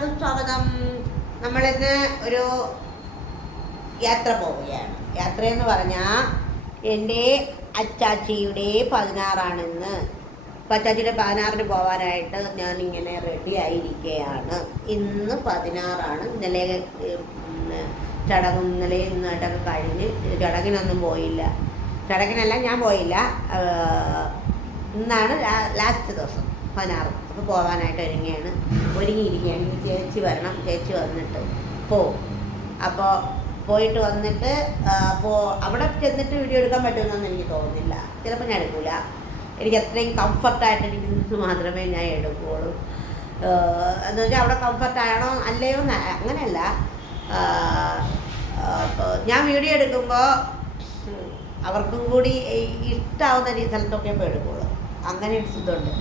എല്ലാവർക്കും സ്വാഗതം. നമ്മളിന്ന് ഒരു യാത്ര പോവുകയാണ്. യാത്രയെന്ന് പറഞ്ഞാൽ എന്റെ അച്ചാച്ചിയുടെ പതിനാറാണെന്ന്. അപ്പം അച്ചാച്ചിയുടെ പതിനാറിന് പോകാനായിട്ട് ഞാൻ ഇങ്ങനെ റെഡി ആയിരിക്കുകയാണ് ഇന്ന് പതിനാറാണ്. ഇന്നലെ ചടങ്ങ് ഇന്നലെ ഇന്നായിട്ടൊക്കെ കഴിഞ്ഞ് ചടങ്ങിനൊന്നും പോയില്ല. ചടങ്ങിനല്ല ഞാൻ പോയില്ല. ഇന്നാണ് ലാസ്റ്റ് ദിവസം. പതിനാറ് അപ്പോൾ പോകാനായിട്ട് ഒരുങ്ങിയാണ്. ഒരുങ്ങിയിരിക്കുകയാണ്. ചേച്ചി വരണം. ചേച്ചി വന്നിട്ട് പോവും അപ്പോൾ പോയിട്ട് വന്നിട്ട് അപ്പോൾ അവിടെ ചെന്നിട്ട് വീഡിയോ എടുക്കാൻ പറ്റുമെന്നൊന്നും എനിക്ക് തോന്നുന്നില്ല. ചിലപ്പോൾ ഞാൻ എടുക്കില്ല എനിക്ക് അത്രയും കംഫർട്ടായിട്ട് ഇരിക്കുന്നത് മാത്രമേ ഞാൻ എടുക്കുകയുള്ളൂ എന്ന് വെച്ചാൽ അവിടെ കംഫർട്ടാണോ അല്ലയോ അങ്ങനെയല്ല. ഞാൻ വീഡിയോ എടുക്കുമ്പോൾ അവർക്കും കൂടി ഇഷ്ടമാവുന്ന സ്ഥലത്തൊക്കെ ഇപ്പോൾ എടുക്കുകയുള്ളൂ അങ്ങനെ ഒരു ഇതുണ്ട്.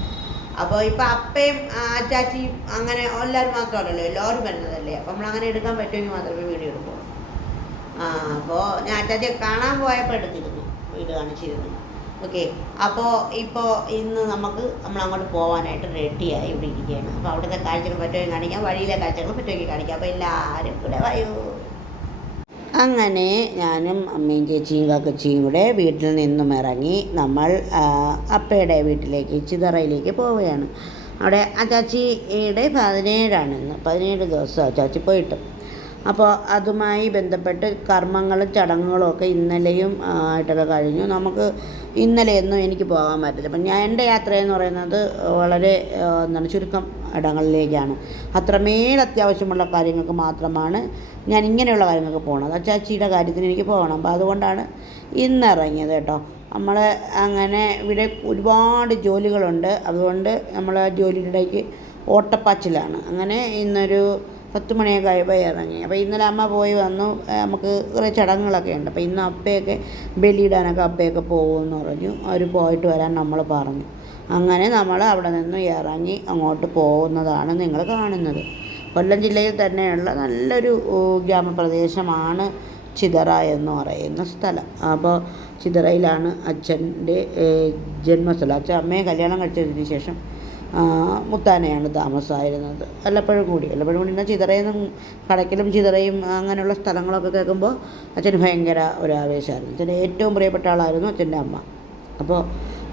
അപ്പോൾ ഇപ്പം അപ്പയും അച്ചാച്ചിയും അങ്ങനെ എല്ലാവരും മാത്രമല്ലല്ലോ എല്ലാവരും വരുന്നതല്ലേ? അപ്പം നമ്മൾ അങ്ങനെ എടുക്കാൻ പറ്റുമെങ്കിൽ മാത്രമേ വീഡിയോ എടുക്കുള്ളൂ. ആ അപ്പോൾ ഞാൻ അച്ചാച്ചിയെ കാണാൻ പോയപ്പോൾ എടുത്തിരുന്നു വീട് കാണിച്ചിരുന്നു. ഓക്കെ അപ്പോൾ ഇപ്പോൾ ഇന്ന് നമുക്ക് നമ്മൾ അങ്ങോട്ട് പോകാനായിട്ട് റെഡിയായി ഇവിടെ ഇരിക്കുകയാണ്. അപ്പോൾ അവിടുത്തെ കാഴ്ചകൾ പറ്റുമെങ്കിൽ കാണിക്കാം വഴിയിലെ കാഴ്ചകൾ പറ്റുമെങ്കിൽ കാണിക്കാം. അപ്പോൾ എല്ലാവരും കൂടെ വരൂ. അങ്ങനെ ഞാനും അമ്മയും ചേച്ചിയും കാക്കച്ചിയും കൂടെ വീട്ടിൽ നിന്നും ഇറങ്ങി നമ്മൾ അപ്പയുടെ വീട്ടിലേക്ക് ചിതറയിലേക്ക് പോവുകയാണ്. അവിടെ അച്ചാച്ചിയുടെ പതിനേഴാണ് ഇന്ന്. പതിനേഴ് ദിവസം അച്ചാച്ചി പോയിട്ട്. അപ്പോൾ അതുമായി ബന്ധപ്പെട്ട് കർമ്മങ്ങളും ചടങ്ങുകളും ഒക്കെ ഇന്നലെയും ആയിട്ടൊക്കെ കഴിഞ്ഞു. നമുക്ക് ഇന്നലെയൊന്നും എനിക്ക് പോകാൻ പറ്റില്ല അപ്പം ഞാൻ എന്റെ യാത്ര എന്ന് പറയുന്നത് വളരെ എന്താണ് ചുരുക്കം ഇടങ്ങളിലേക്കാണ്. അത്രമേൽ അത്യാവശ്യമുള്ള കാര്യങ്ങൾക്ക് മാത്രമാണ് ഞാൻ ഇങ്ങനെയുള്ള കാര്യങ്ങൾക്ക് പോകുന്നത് അച്ചാച്ചിയുടെ കാര്യത്തിന് എനിക്ക് പോകണം. അപ്പോൾ അതുകൊണ്ടാണ് ഇന്ന് ഇറങ്ങിയത് കേട്ടോ. നമ്മൾ അങ്ങനെ ഇവിടെ ഒരുപാട് ജോലികളുണ്ട്. അതുകൊണ്ട് നമ്മൾ ജോലിയുടെ ഇടയ്ക്ക് ഓട്ടപ്പാച്ചിലാണ്. അങ്ങനെ ഇന്നൊരു പത്ത് മണിയൊക്കെ ആയപ്പോൾ ഇറങ്ങി. അപ്പോൾ ഇന്നലെ അമ്മ പോയി വന്നു. നമുക്ക് കുറേ ചടങ്ങുകളൊക്കെ ഉണ്ട്. അപ്പോൾ ഇന്ന് അപ്പയൊക്കെ ബലിയിടാനൊക്കെ അപ്പയൊക്കെ പോകുമെന്ന് പറഞ്ഞു. അവർ പോയിട്ട് വരാൻ നമ്മൾ പറഞ്ഞു. അങ്ങനെ നമ്മൾ അവിടെ നിന്ന് ഇറങ്ങി അങ്ങോട്ട് പോകുന്നതാണ് നിങ്ങൾ കാണുന്നത്. കൊല്ലം ജില്ലയിൽ തന്നെയുള്ള നല്ലൊരു ഗ്രാമപ്രദേശമാണ് ചിതറ എന്ന് പറയുന്ന സ്ഥലം. അപ്പോൾ ചിതറയിലാണ് അച്ഛന്റെ ജന്മസ്ഥലം. അച്ഛൻ അമ്മയെ കല്യാണം കഴിച്ചതിന് ശേഷം മുത്താനയാണ് താമസമായിരുന്നത്. വല്ലപ്പോഴും കൂടി വല്ലപ്പോഴും കൂടി. എന്നാൽ ചിതറയിൽ നിന്നും കടയ്ക്കലും ചിതറയും അങ്ങനെയുള്ള സ്ഥലങ്ങളൊക്കെ കേൾക്കുമ്പോൾ അച്ഛന് ഭയങ്കര ഒരു ആവേശമായിരുന്നു. അച്ഛന്റെ ഏറ്റവും പ്രിയപ്പെട്ട ആളായിരുന്നു അച്ഛന്റെ അമ്മ. അപ്പോൾ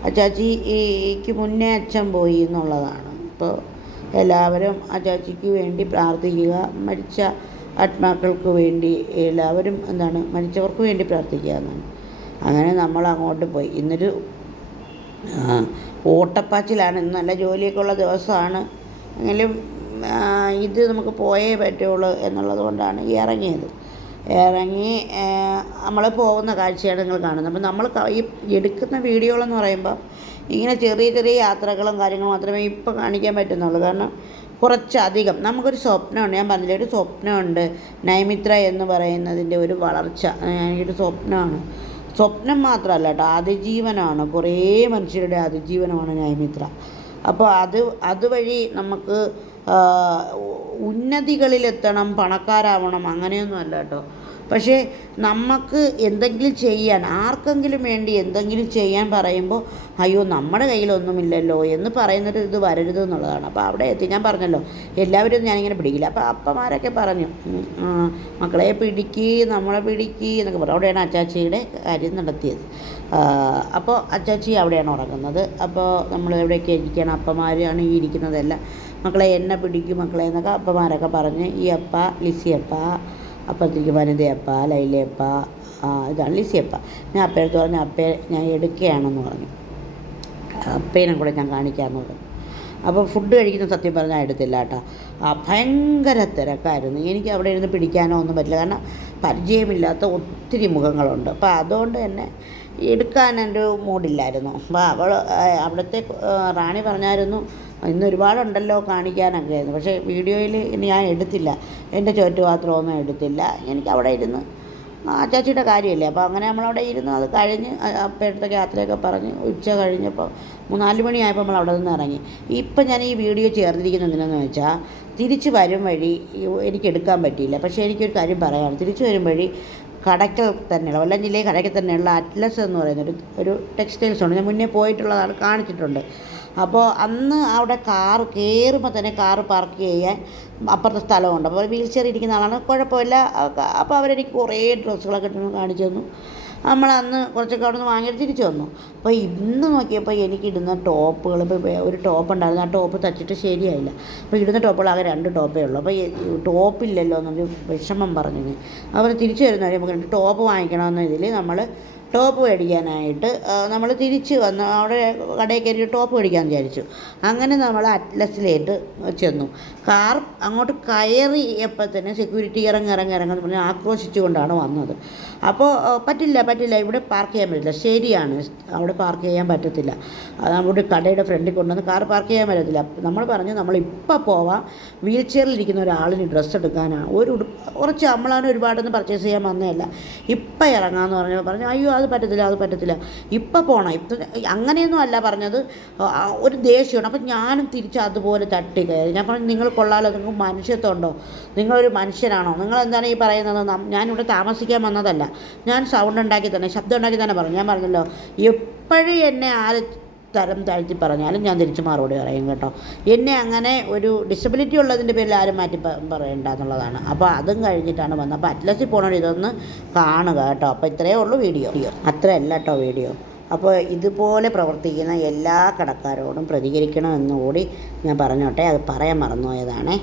അച്ചാച്ചി അച്ചാച്ചിക്ക് മുന്നേ അച്ഛൻ പോയി എന്നുള്ളതാണ്. അപ്പോൾ എല്ലാവരും അച്ചാച്ചിക്ക് വേണ്ടി പ്രാർത്ഥിക്കുക മരിച്ച ആത്മാക്കൾക്ക് വേണ്ടി എല്ലാവരും എന്താണ് മരിച്ചവർക്ക് വേണ്ടി പ്രാർത്ഥിക്കുക എന്നാണ്. അങ്ങനെ നമ്മൾ അങ്ങോട്ട് പോയി. ഇന്നൊരു ഓട്ടപ്പാച്ചിലാണ്. ഇന്ന് നല്ല ജോലിയൊക്കെ ഉള്ള ദിവസമാണ്. എങ്കിലും ഇത് നമുക്ക് പോയേ പറ്റുള്ളൂ എന്നുള്ളത് കൊണ്ടാണ് ഇറങ്ങിയത്. ഇറങ്ങി നമ്മൾ പോകുന്ന കാഴ്ചയാണ് നിങ്ങൾ കാണുന്നത്. അപ്പം നമ്മൾ ഈ എടുക്കുന്ന വീഡിയോകളെന്ന് പറയുമ്പോൾ ഇങ്ങനെ ചെറിയ ചെറിയ യാത്രകളും കാര്യങ്ങളും മാത്രമേ ഇപ്പോൾ കാണിക്കാൻ പറ്റുന്നുള്ളൂ. കാരണം കുറച്ചധികം നമുക്കൊരു സ്വപ്നമുണ്ട്. ഞാൻ പറഞ്ഞില്ല ഒരു സ്വപ്നമുണ്ട്. നൈമിത്ര എന്ന് പറയുന്നതിന്റെ ഒരു വളർച്ച എനിക്കൊരു സ്വപ്നമാണ്. സ്വപ്നം മാത്രമല്ല കേട്ടോ അതിജീവനാണ് കുറേ മനുഷ്യരുടെ അതിജീവനമാണ് ന്യായമിത്ര അപ്പോൾ അത് അതുവഴി നമുക്ക് ഉന്നതികളിലെത്തണം പണക്കാരാവണം അങ്ങനെയൊന്നും അല്ല കേട്ടോ. പക്ഷേ നമുക്ക് എന്തെങ്കിലും ചെയ്യാൻ ആർക്കെങ്കിലും വേണ്ടി എന്തെങ്കിലും ചെയ്യാൻ പറയുമ്പോൾ അയ്യോ നമ്മുടെ കയ്യിലൊന്നുമില്ലല്ലോ എന്ന് പറയുന്നൊരു ഇത് വരരുത് എന്നുള്ളതാണ്. അപ്പോൾ അവിടെ എത്തി ഞാൻ പറഞ്ഞല്ലോ എല്ലാവരും ഞാനിങ്ങനെ പിടിക്കില്ല. അപ്പോൾ അപ്പമാരൊക്കെ പറഞ്ഞു മക്കളെ പിടിക്ക് നമ്മളെ പിടിക്ക് എന്നൊക്കെ പറഞ്ഞു. അവിടെയാണ് അച്ചാച്ചിയുടെ കാര്യം നടത്തിയത്. അപ്പോൾ അച്ചാച്ചി അവിടെയാണ് ഉറങ്ങുന്നത്. അപ്പോൾ നമ്മൾ എവിടെയൊക്കെ ഇരിക്കണം അപ്പമാരാണ് ഈ ഇരിക്കുന്നതെല്ലാം. മക്കളെ എന്നെ പിടിക്കും മക്കളെ എന്നൊക്കെ അപ്പമാരൊക്കെ പറഞ്ഞ് ഈ അപ്പ ലിസിയപ്പ അപ്പത്തേക്ക് വനിതയപ്പ ലൈലയപ്പ ആ, ഇതാണ് ലിസിയപ്പ ഞാൻ അപ്പയടുത്ത് പറഞ്ഞു അപ്പയെ ഞാൻ എടുക്കുകയാണെന്ന് പറഞ്ഞു. അപ്പേനെ കൂടെ ഞാൻ കാണിക്കാമെന്ന് പറഞ്ഞു. അപ്പോൾ ഫുഡ് കഴിക്കുന്ന സത്യം പറഞ്ഞാൽ എടുത്തില്ല കേട്ടോ. ആ ഭയങ്കര തിരക്കായിരുന്നു. എനിക്ക് അവിടെ ഇരുന്ന് പിടിക്കാനോ ഒന്നും പറ്റില്ല. കാരണം പരിചയമില്ലാത്ത ഒത്തിരി മുഖങ്ങളുണ്ട്. അപ്പോൾ അതുകൊണ്ട് തന്നെ എടുക്കാൻ എന്റെ മൂഡില്ലായിരുന്നു അപ്പോൾ അവൾ അവിടുത്തെ റാണി പറഞ്ഞായിരുന്നു ഇന്ന് ഒരുപാടുണ്ടല്ലോ കാണിക്കാനൊക്കെ ആയിരുന്നു പക്ഷേ വീഡിയോയിൽ ഞാൻ എടുത്തില്ല. എന്റെ ചുറ്റുപാത്രമൊന്നും എടുത്തില്ല. എനിക്ക് അവിടെ ഇരുന്ന്. ആ ചാച്ചിയുടെ കാര്യമല്ലേ? അപ്പോൾ അങ്ങനെ നമ്മളവിടെ ഇരുന്ന് അത് കഴിഞ്ഞ് അപ്പോഴത്തെ യാത്രയൊക്കെ പറഞ്ഞ് ഉച്ച കഴിഞ്ഞപ്പോൾ മൂന്നാൽ മണിയായപ്പോൾ നമ്മൾ അവിടെ നിന്ന് ഇറങ്ങി. ഇപ്പം ഞാൻ ഈ വീഡിയോ ചേർത്തിരിക്കുന്നത് എന്തിനാന്ന് വെച്ചാൽ തിരിച്ച് വരും വഴി എനിക്ക് എടുക്കാൻ പറ്റിയില്ല. പക്ഷേ എനിക്കൊരു കാര്യം പറയാനുണ്ട്. തിരിച്ചു വരും വഴി കടയ്ക്കൽ തന്നെയുള്ള കൊല്ലം ജില്ലയിൽ കടയ്ക്കൽ തന്നെയുള്ള അറ്റ്ലസ് എന്ന് പറയുന്ന ഒരു ഒരു ടെക്സ്റ്റൈൽസ് ഉണ്ട്. ഞാൻ മുന്നേ പോയിട്ടുള്ളതാണ് കാണിച്ചിട്ടുണ്ട്. അപ്പോൾ അന്ന് അവിടെ കാറ് കയറുമ്പോൾ തന്നെ കാറ് പാർക്ക് ചെയ്യാൻ അപ്പുറത്തെ സ്ഥലമുണ്ട്. അപ്പോൾ വീൽ ചെയർ ഇരിക്കുന്ന ആളാണ്. കുഴപ്പമില്ല. അപ്പോൾ അവരെനിക്ക് കുറേ ഡ്രസ്സുകളൊക്കെ ഇട്ട് കാണിച്ചു തന്നു. നമ്മൾ അന്ന് കുറച്ചൊക്കെ അവിടെ നിന്ന് വാങ്ങിയിട്ട് തിരിച്ചു വന്നു. അപ്പോൾ ഇന്ന് നോക്കിയപ്പോൾ എനിക്ക് ഇടുന്ന ടോപ്പുകൾ ഇപ്പോൾ ഒരു ടോപ്പ് ഉണ്ടായിരുന്നു. ആ ടോപ്പ് തച്ചിട്ട് ശരിയായില്ല. അപ്പോൾ ഇടുന്ന ടോപ്പുകൾ ആകെ രണ്ട് ടോപ്പേ ഉള്ളൂ. അപ്പോൾ ടോപ്പില്ലല്ലോ എന്നൊരു വിഷമം പറഞ്ഞു അവർ തിരിച്ചു വരുന്നവരെ നമുക്ക് രണ്ട് ടോപ്പ് വാങ്ങിക്കണമെന്ന ഇതിൽ നമ്മൾ ടോപ്പ് മേടിക്കാനായിട്ട് നമ്മൾ തിരിച്ച് വന്ന് അവിടെ കടയിൽ കയറി ടോപ്പ് മേടിക്കാമെന്ന് വിചാരിച്ചു. അങ്ങനെ നമ്മൾ അറ്റ്ലസിലേക്ക് ചെന്നു. കാർ അങ്ങോട്ട് കയറിയപ്പോൾ തന്നെ സെക്യൂരിറ്റി ഇറങ്ങി ഇറങ്ങി ഇറങ്ങുന്ന പറഞ്ഞ് ആക്രോശിച്ചുകൊണ്ടാണ് വന്നത്. അപ്പോൾ പറ്റില്ല പറ്റില്ല ഇവിടെ പാർക്ക് ചെയ്യാൻ പറ്റില്ല. ശരിയാണ് അവിടെ പാർക്ക് ചെയ്യാൻ പറ്റത്തില്ല. നമ്മുടെ കടയുടെ ഫ്രണ്ടിൽ കൊണ്ടുവന്ന് കാർ പാർക്ക് ചെയ്യാൻ പറ്റത്തില്ല. നമ്മൾ പറഞ്ഞു നമ്മൾ ഇപ്പോൾ പോവാം വീൽ ചെയറിലിരിക്കുന്ന ഒരാളിന് ഡ്രസ്സ് എടുക്കാനാണ് ഒരു കുറച്ച് നമ്മളാണ് ഒരുപാടൊന്നും പർച്ചേസ് ചെയ്യാൻ വന്നതല്ല. ഇപ്പം ഇറങ്ങാമെന്ന് പറഞ്ഞപ്പോൾ പറഞ്ഞു അയ്യോ അത് പറ്റത്തില്ല അത് പറ്റത്തില്ല. ഇപ്പം പോകണം ഇപ്പം അങ്ങനെയൊന്നും അല്ല പറഞ്ഞത്. ഒരു ദേഷ്യമാണ്. അപ്പം ഞാനും തിരിച്ച് അതുപോലെ തട്ടി കയറി. ഞാൻ പറഞ്ഞു നിങ്ങൾ കൊള്ളാലോ നിങ്ങൾക്ക് മനുഷ്യത്വമുണ്ടോ നിങ്ങളൊരു മനുഷ്യനാണോ? നിങ്ങൾ എന്താണ് ഈ പറയുന്നത്? ഞാനിവിടെ താമസിക്കാൻ വന്നതല്ല. ഞാൻ സൗണ്ട് ഉണ്ടാക്കി തന്നെ ശബ്ദം ഉണ്ടാക്കി തന്നെ പറഞ്ഞു. ഞാൻ പറഞ്ഞല്ലോ എപ്പോഴും എന്നെ ആര് തരം താഴ്ത്തി പറഞ്ഞാലും ഞാൻ തിരിച്ചു മറുപടി പറയും കേട്ടോ. എന്നെ അങ്ങനെ ഒരു ഡിസബിലിറ്റി ഉള്ളതിന്റെ പേരിൽ ആരും മാറ്റി പറയണ്ട എന്നുള്ളതാണ്. അപ്പോൾ അതും കഴിഞ്ഞിട്ടാണ് വന്നത്. അപ്പോൾ അറ്റ്ലസിൽ പോകണം ഇതൊന്ന് കാണുക കേട്ടോ. അപ്പോൾ ഇത്രയേ ഉള്ളൂ വീഡിയോ. അത്രയല്ല കേട്ടോ വീഡിയോ. അപ്പോൾ ഇതുപോലെ പ്രവർത്തിക്കുന്ന എല്ലാ കടക്കാരോടും പ്രതികരിക്കണമെന്നുകൂടി ഞാൻ പറഞ്ഞോട്ടെ. അത് പറയാൻ മറന്നുപോയതാണേ.